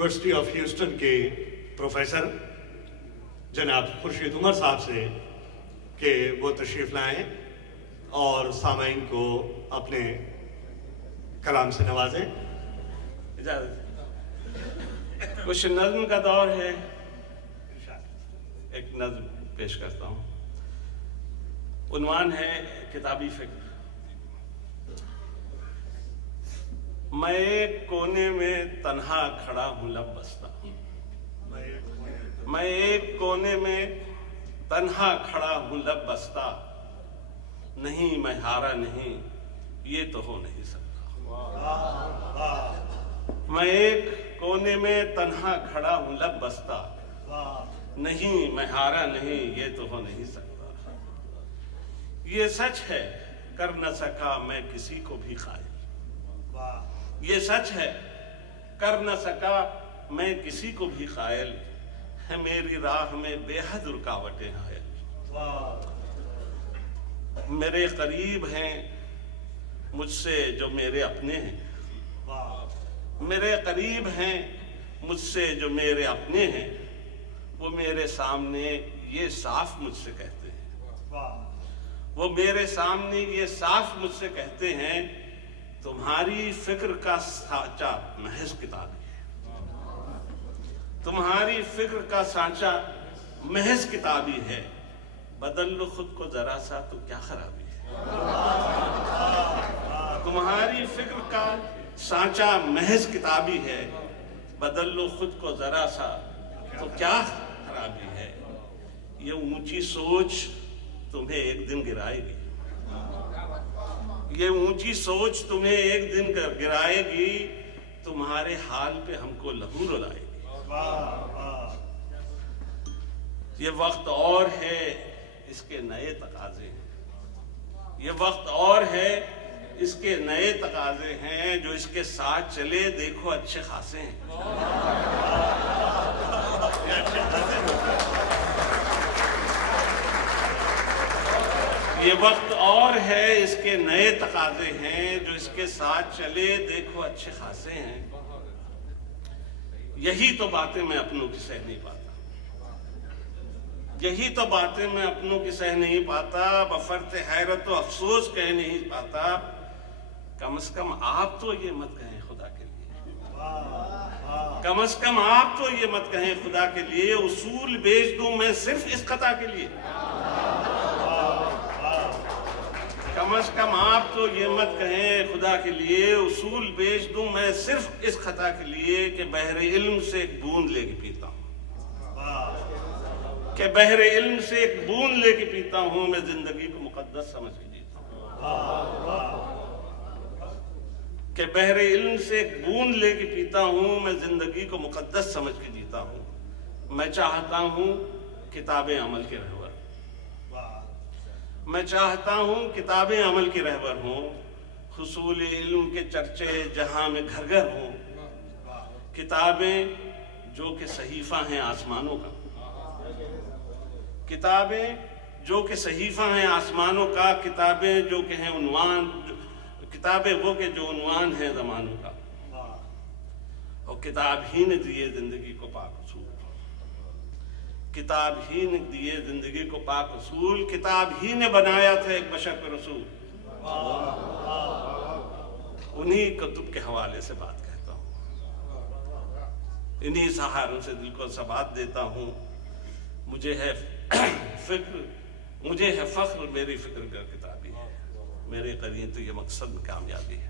University of Houston के professor जनाब खुर्शीद उमर साहब से कि वो तशरीफ लाएं और सामाईन को अपने कलाम से नवाजें। इजाज़त। कुछ नज़्म का दौर है, एक नज़्म पेश करता हूँ। उन्वान है किताबी फिक्र। मैं एक कोने में तन्हा खड़ा हूँ लब बस्ता, मैं एक कोने में तन्हा खड़ा हूँ लब बस्ता, नहीं मैं हारा नहीं ये तो हो नहीं सकता। मैं एक कोने में तन्हा खड़ा हूँ लब बस्ता, नहीं मैं हारा नहीं ये तो हो नहीं सकता। ये सच है कर न सका मैं किसी को भी कायल, ये सच है कर न सका मैं किसी को भी कायल, है मेरी राह में बेहद रुकावटें हायल। मेरे करीब हैं मुझसे जो मेरे अपने हैं, मेरे करीब हैं मुझसे जो मेरे अपने हैं, वो मेरे सामने ये साफ मुझसे कहते हैं, वो मेरे सामने ये साफ मुझसे कहते हैं, तुम्हारी फिक्र का साँचा महज किताबी है, तुम्हारी फिक्र का साँचा महज किताबी है, बदल लो खुद को जरा सा तो क्या खराबी है। तुम्हारी फिक्र का साँचा महज किताबी है, बदल लो खुद को जरा सा तो क्या खराबी है। ये ऊंची सोच तुम्हें एक दिन गिराएगी, ये ऊंची सोच तुम्हें एक दिन गिराएगी, तुम्हारे हाल पे हमको लहू रुलाएगी। ये वक्त और है इसके नए तकाजे हैं, ये वक्त और है इसके नए तकाजे हैं, जो इसके साथ चले देखो अच्छे खासे हैं। ये वक्त और है इसके नए तकाजे हैं, जो इसके साथ चले देखो अच्छे खासे हैं। यही तो बातें मैं अपनों की सह नहीं पाता, यही तो बातें मैं अपनों की सह नहीं पाता, बफरते हैरत तो अफसोस कह नहीं पाता। कम से कम आप तो ये मत कहें खुदा के लिए, कम से कम आप तो ये मत कहें खुदा के लिए, उसूल बेच दूं मैं सिर्फ इस खता के लिए। कम से कम आप तो ये मत कहें खुदा के लिए, उसूल बेच दूं मैं सिर्फ इस खता के लिए, कि बहरे इल्म से एक बूंद लेके पीता हूं, कि बहरे इल्म से एक बूंद लेके पीता हूं, मैं जिंदगी को मुकद्दस समझ के जीता हूं, कि बहरे इल्म से एक बूंद लेके पीता हूं, मैं जिंदगी को मुकद्दस समझ के जीता हूं। मैं चाहता हूं किताबें अमल के रहबर, मैं चाहता हूं किताबें अमल की रहबर हों, हुसूल इल्म के चर्चे जहां में घर घर हों, किताबें जो कि सहीफा हैं आसमानों का, किताबें जो कि सहीफा हैं आसमानों का, किताबें जो कि हैं उन्वान, किताबें वो के जो उन्वान हैं ज़मानों का, और किताब ही ने दिए जिंदगी को पाक उसूल, किताब ही ने दिए जिंदगी को पाक उसूल, किताब ही ने बनाया था एक बशर को रसूल। उन्हीं कुतुब के हवाले से बात कहता हूँ, इन्हीं सहारों से दिल को सबात देता हूँ। मुझे है फिक्र, मुझे है फख्र, मेरी फिक्र का किताबी है, मेरे करीब तो ये मकसद में कामयाबी है।